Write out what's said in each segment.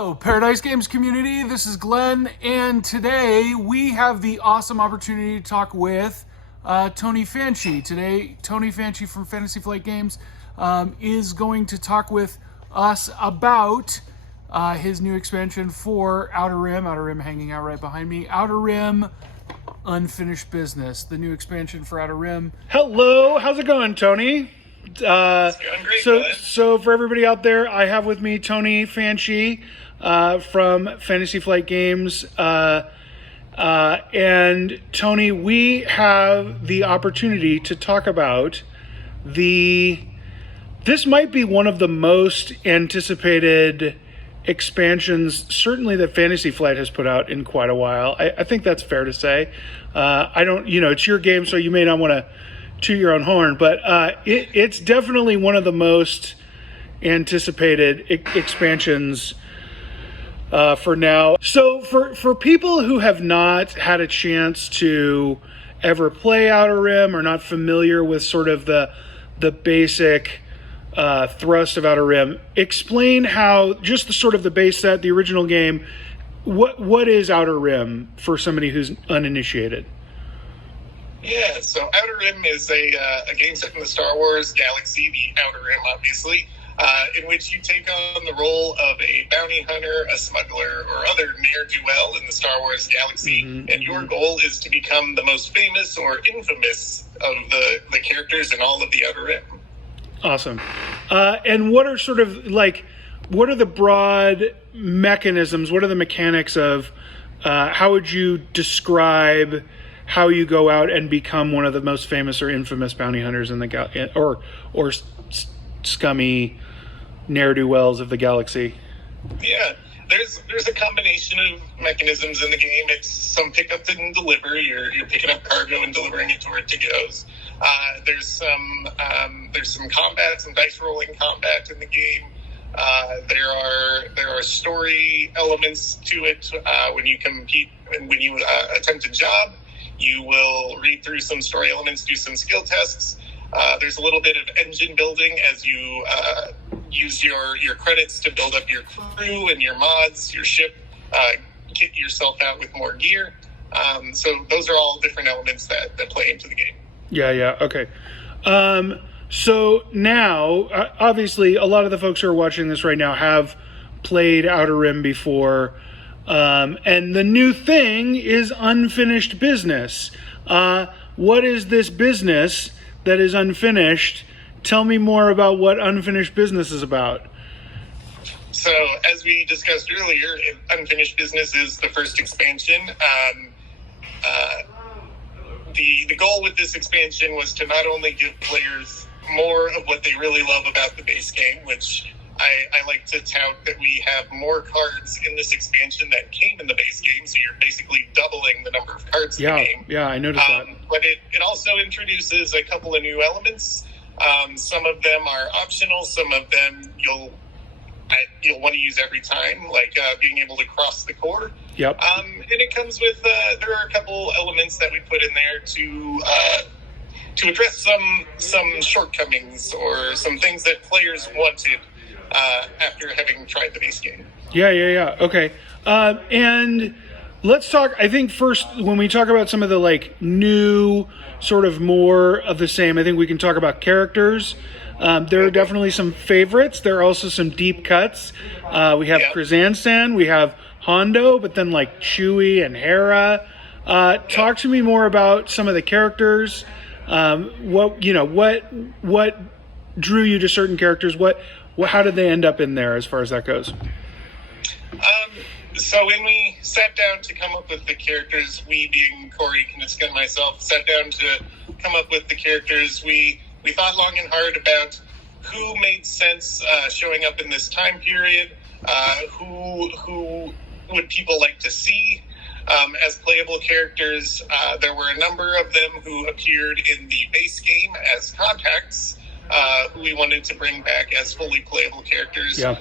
Hello, Paradise Games community. This is Glenn, and today we have the awesome opportunity to talk with Tony Fanchi. Today, Tony Fanchi from Fantasy Flight Games is going to talk with us about his new expansion for Outer Rim. Outer Rim hanging out right behind me. Outer Rim Unfinished Business, the new expansion for Outer Rim. Hello, how's it going, Tony? It's going great, So for everybody out there, I have with me Tony Fanchi from Fantasy Flight Games. And Tony, we have the opportunity to talk about this might be one of the most anticipated expansions, certainly that Fantasy Flight has put out in quite a while. I think that's fair to say. It's your game, so you may not want to toot your own horn, but it's definitely one of the most anticipated expansions for now. So for people who have not had a chance to ever play Outer Rim or not familiar with sort of the basic thrust of Outer Rim, explain how just the base set, the original game. What is Outer Rim for somebody who's uninitiated? Yeah, so Outer Rim is a game set in the Star Wars galaxy, the Outer Rim, obviously, in which you take on the role of a bounty hunter, a smuggler, or other ne'er-do-well in the Star Wars galaxy, and your goal is to become the most famous or infamous of the characters in all of the Outer Rim. Awesome. And what are what are the broad mechanisms, what are the mechanics of, how would you describe how you go out and become one of the most famous or infamous bounty hunters in the or scummy ne'er-do-wells of the galaxy? Yeah, there's a combination of mechanisms in the game. It's some pick up and deliver. You're picking up cargo and delivering it to where it goes. There's some combat, some dice rolling combat in the game. There are story elements to it. When you compete and when you attempt a job, you will read through some story elements, do some skill tests. There's a little bit of engine building as you use your credits to build up your crew and your mods, your ship, kit yourself out with more gear. So those are all different elements that play into the game. Yeah, okay. So now, obviously, a lot of the folks who are watching this right now have played Outer Rim before. And the new thing is unfinished business. What is this business that is unfinished? Tell me more about what unfinished business is about. So, as we discussed earlier, unfinished business is the first expansion. The goal with this expansion was to not only give players more of what they really love about the base game, which I like to tout that we have more cards in this expansion that came in the base game, so you're basically doubling the number of cards in the game. Yeah, I noticed that. But it also introduces a couple of new elements. Some of them are optional, some of them you'll want to use every time, like being able to cross the core. Yep. And it comes with, there are a couple elements that we put in there to address some shortcomings or some things that players wanted after having tried the base game. Yeah. Okay. And let's talk, I think first, when we talk about some of the new, sort of more of the same, I think we can talk about characters. There are definitely some favorites. There are also some deep cuts. We have Chrysanthemum, we have Hondo, but then Chewie and Hera. Talk to me more about some of the characters. What drew you to certain characters? How did they end up in there as far as that goes? So when we sat down to come up with the characters, we being Corey, Kaniska, and myself, sat down to come up with the characters, we thought long and hard about who made sense showing up in this time period, who would people like to see as playable characters. There were a number of them who appeared in the base game as contacts, who we wanted to bring back as fully playable characters. Yeah.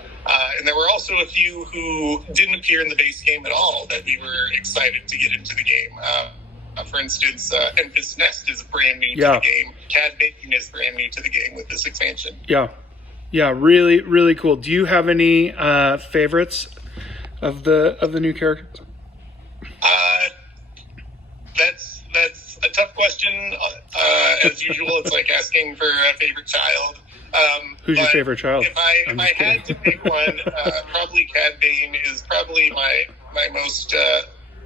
And there were also a few who didn't appear in the base game at all that we were excited to get into the game. For instance, Enfys Nest is brand new to the game. Cad Bacon is brand new to the game with this expansion. Yeah, really, really cool. Do you have any favorites of the new characters? That's a tough question. As usual, it's like asking for a favorite child. Who's your favorite child? If I had to pick one, probably Cad Bane is probably my most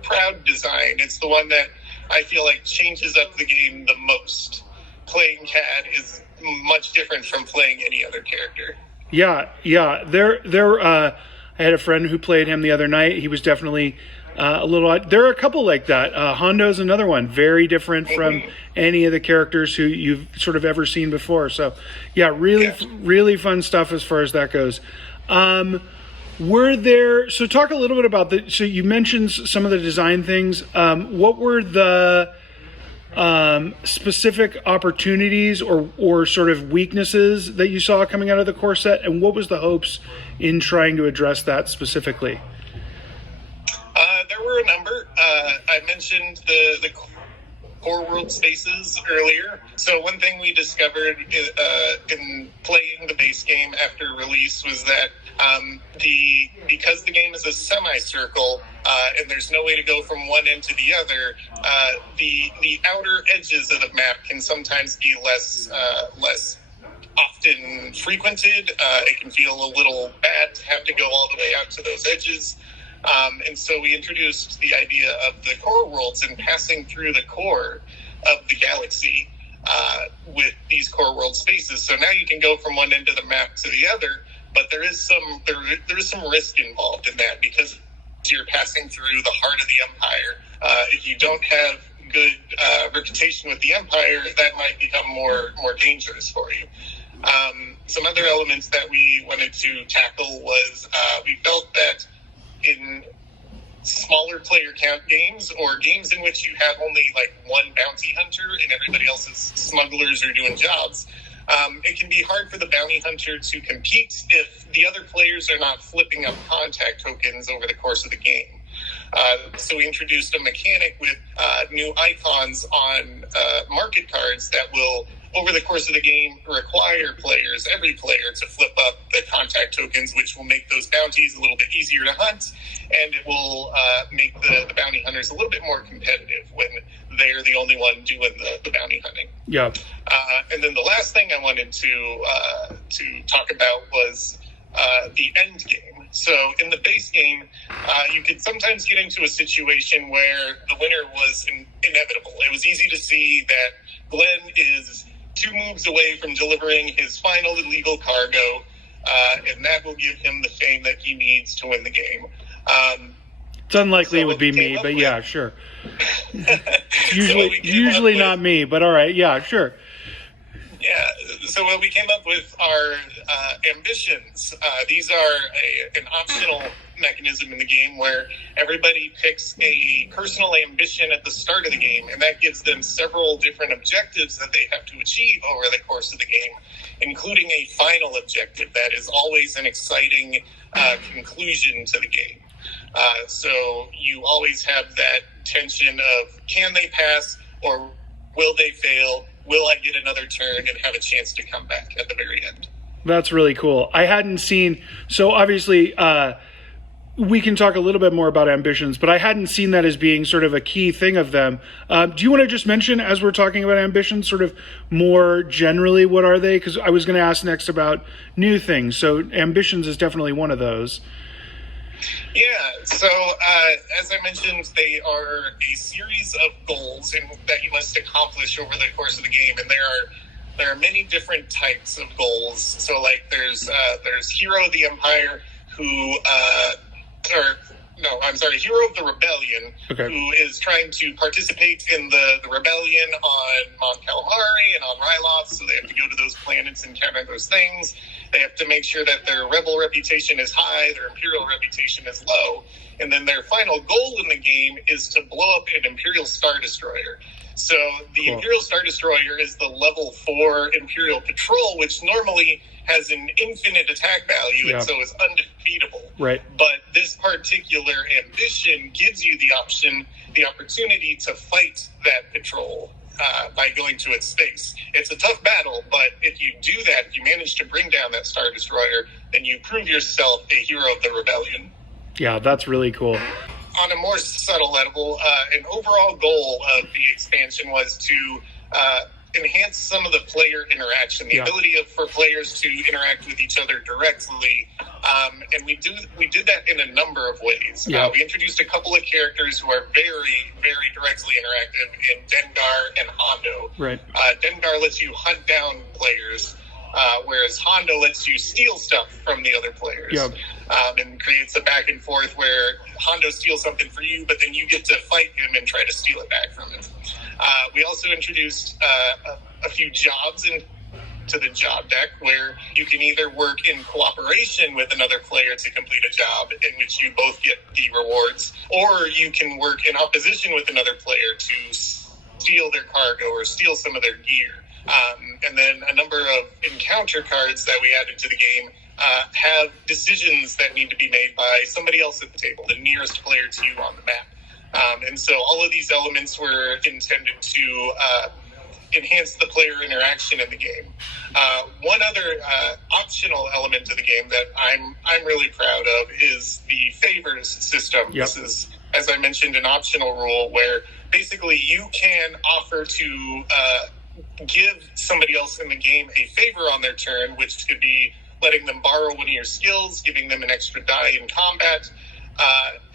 proud design. It's the one that I feel like changes up the game the most. Playing Cad is much different from playing any other character. Yeah. I had a friend who played him the other night. He was definitely a little odd. There are a couple like that. Hondo's another one, very different from any of the characters who you've sort of ever seen before. So, yeah, really fun stuff as far as that goes. So talk a little bit about so you mentioned some of the design things. What were the specific opportunities or sort of weaknesses that you saw coming out of the core set, and what was the hopes in trying to address that specifically? There were a number. I mentioned the core world spaces earlier. So one thing we discovered in playing the base game after release was that because the game is a semicircle and there's no way to go from one end to the other, the outer edges of the map can sometimes be less often frequented. It can feel a little bad to have to go all the way out to those edges. And so we introduced the idea of the core worlds and passing through the core of the galaxy with these core world spaces. So now you can go from one end of the map to the other, but there is some risk involved in that because you're passing through the heart of the Empire. If you don't have good reputation with the Empire, that might become more dangerous for you. Some other elements that we wanted to tackle was we felt that in smaller player count games or games in which you have only like one bounty hunter and everybody else is smugglers or doing jobs, it can be hard for the bounty hunter to compete if the other players are not flipping up contact tokens over the course of the game. So we introduced a mechanic with new icons on market cards that will, over the course of the game, require every player to flip up the contact tokens, which will make those bounties a little bit easier to hunt, and it will make the bounty hunters a little bit more competitive when they're the only one doing the bounty hunting. Yeah. And then the last thing I wanted to talk about was the end game. So in the base game, you could sometimes get into a situation where the winner was inevitable. It was easy to see that Glenn is 2 moves away from delivering his final illegal cargo, and that will give him the fame that he needs to win the game. It's unlikely it would be me, but yeah, sure. usually not me, but all right, yeah, sure. Yeah, so we came up with our ambitions. These are an optional mechanism in the game where everybody picks a personal ambition at the start of the game, and that gives them several different objectives that they have to achieve over the course of the game, including a final objective that is always an exciting conclusion to the game. So you always have that tension of, can they pass or will they fail? Will I get another turn and have a chance to come back at the very end? That's really cool. I hadn't seen, so obviously we can talk a little bit more about ambitions, but I hadn't seen that as being sort of a key thing of them. Do you want to just mention, as we're talking about ambitions, sort of more generally, what are they? Because I was going to ask next about new things. So ambitions is definitely one of those. Yeah, so as I mentioned, they are a series of goals that you must accomplish over the course of the game, and there are many different types of goals. So, like, there's Hero of the Empire, Hero of the Rebellion, okay, who is trying to participate in the rebellion on Mon Calamari and on Ryloth, so they have to go to those planets and encounter those things. They have to make sure that their rebel reputation is high, their imperial reputation is low, and then their final goal in the game is to blow up an Imperial Star Destroyer. So the cool. Imperial Star Destroyer is the level 4 Imperial Patrol, which normally has an infinite attack value, and so is undefeatable. Right. But this particular ambition gives you the opportunity to fight that patrol by going to its space. It's a tough battle, but if you do that, if you manage to bring down that Star Destroyer, then you prove yourself a hero of the rebellion. Yeah, that's really cool. On a more subtle level, an overall goal of the expansion was to enhance some of the player interaction, the ability for players to interact with each other directly, and we did that in a number of ways. We introduced a couple of characters who are very, very directly interactive in Dengar and Hondo. Right. Dengar lets you hunt down players, whereas Hondo lets you steal stuff from the other players. And creates a back and forth where Hondo steals something for you, but then you get to fight him and try to steal it back from him. We also introduced a few jobs into the job deck where you can either work in cooperation with another player to complete a job in which you both get the rewards, or you can work in opposition with another player to steal their cargo or steal some of their gear. And then a number of encounter cards that we added to the game have decisions that need to be made by somebody else at the table, the nearest player to you on the map. And so all of these elements were intended to enhance the player interaction in the game. One other optional element of the game that I'm really proud of is the favors system. This is, as I mentioned, an optional rule where basically you can offer to give somebody else in the game a favor on their turn, which could be letting them borrow one of your skills, giving them an extra die in combat.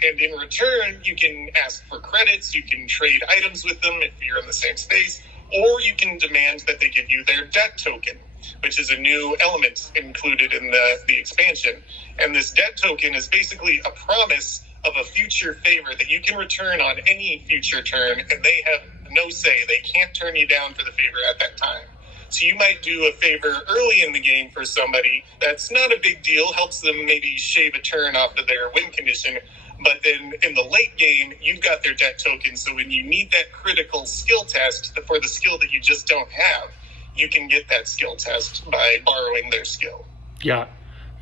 And in return, you can ask for credits, you can trade items with them if you're in the same space, or you can demand that they give you their debt token, which is a new element included in the expansion. And this debt token is basically a promise of a future favor that you can return on any future turn, and they have no say. They can't turn you down for the favor at that time. So you might do a favor early in the game for somebody that's not a big deal, helps them maybe shave a turn off of their win condition, but then in the late game, you've got their debt token, so when you need that critical skill test for the skill that you just don't have, you can get that skill test by borrowing their skill. Yeah,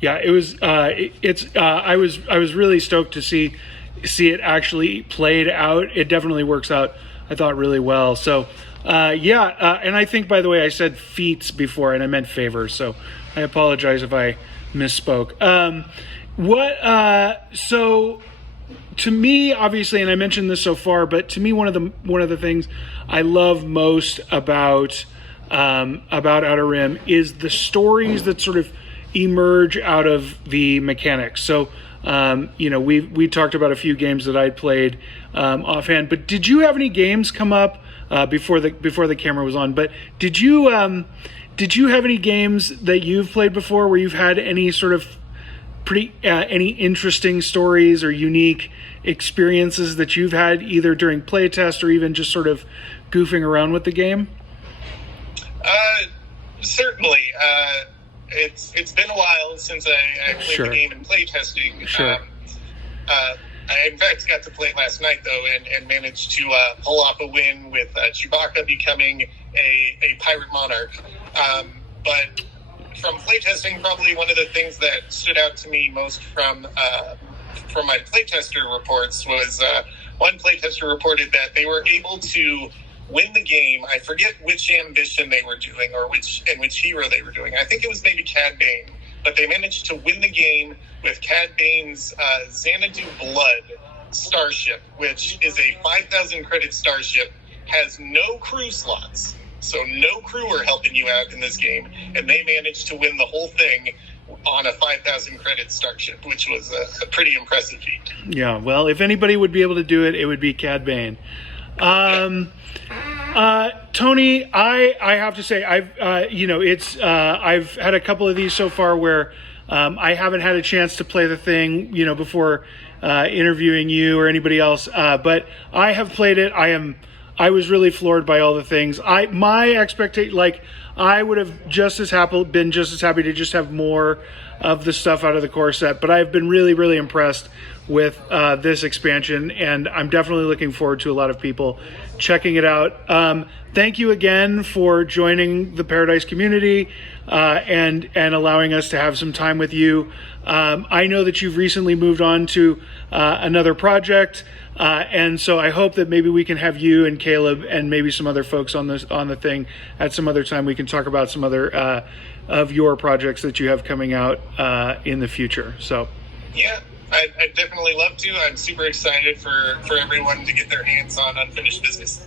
it was. I was really stoked to see it actually played out. It definitely works out, I thought, really well. So, and I think, by the way, I said feats before, and I meant favors. So I apologize if I misspoke. So to me, obviously, and I mentioned this so far, but to me, one of the things I love most about Outer Rim is the stories that sort of emerge out of the mechanics. So, we talked about a few games that I'd played offhand, but did you have any games come up before the camera was on? But did you have any games that you've played before where you've had any sort of any interesting stories or unique experiences that you've had either during playtest or even just sort of goofing around with the game? Certainly. It's been a while since I played the game in playtesting. Sure. I, in fact, got to play it last night, though, and managed to pull off a win with Chewbacca becoming a pirate monarch. But from playtesting, probably one of the things that stood out to me most from my playtester reports was one playtester reported that they were able to win the game. I forget which ambition they were doing or which hero they were doing. I think it was maybe Cad Bane, but they managed to win the game with Cad Bane's Xanadu Blood starship, which is a 5,000 credit starship, has no crew slots. So no crew are helping you out in this game, and they managed to win the whole thing on a 5,000 credit starship, which was a pretty impressive feat. Yeah, well, if anybody would be able to do it, it would be Cad Bane. Tony, I have to say, I've had a couple of these so far where I haven't had a chance to play the thing, before interviewing you or anybody else. But I have played it. I was really floored by all the things. My expectation, I would have been just as happy to just have more of the stuff out of the core set. But I've been really, really impressed with this expansion, and I'm definitely looking forward to a lot of people checking it out. Thank you again for joining the Paradise community and allowing us to have some time with you. I know that you've recently moved on to another project, and so I hope that maybe we can have you and Caleb and maybe some other folks on the thing at some other time. We can talk about some other of your projects that you have coming out in the future. So yeah, I'd definitely love to. I'm super excited for everyone to get their hands on Unfinished Business.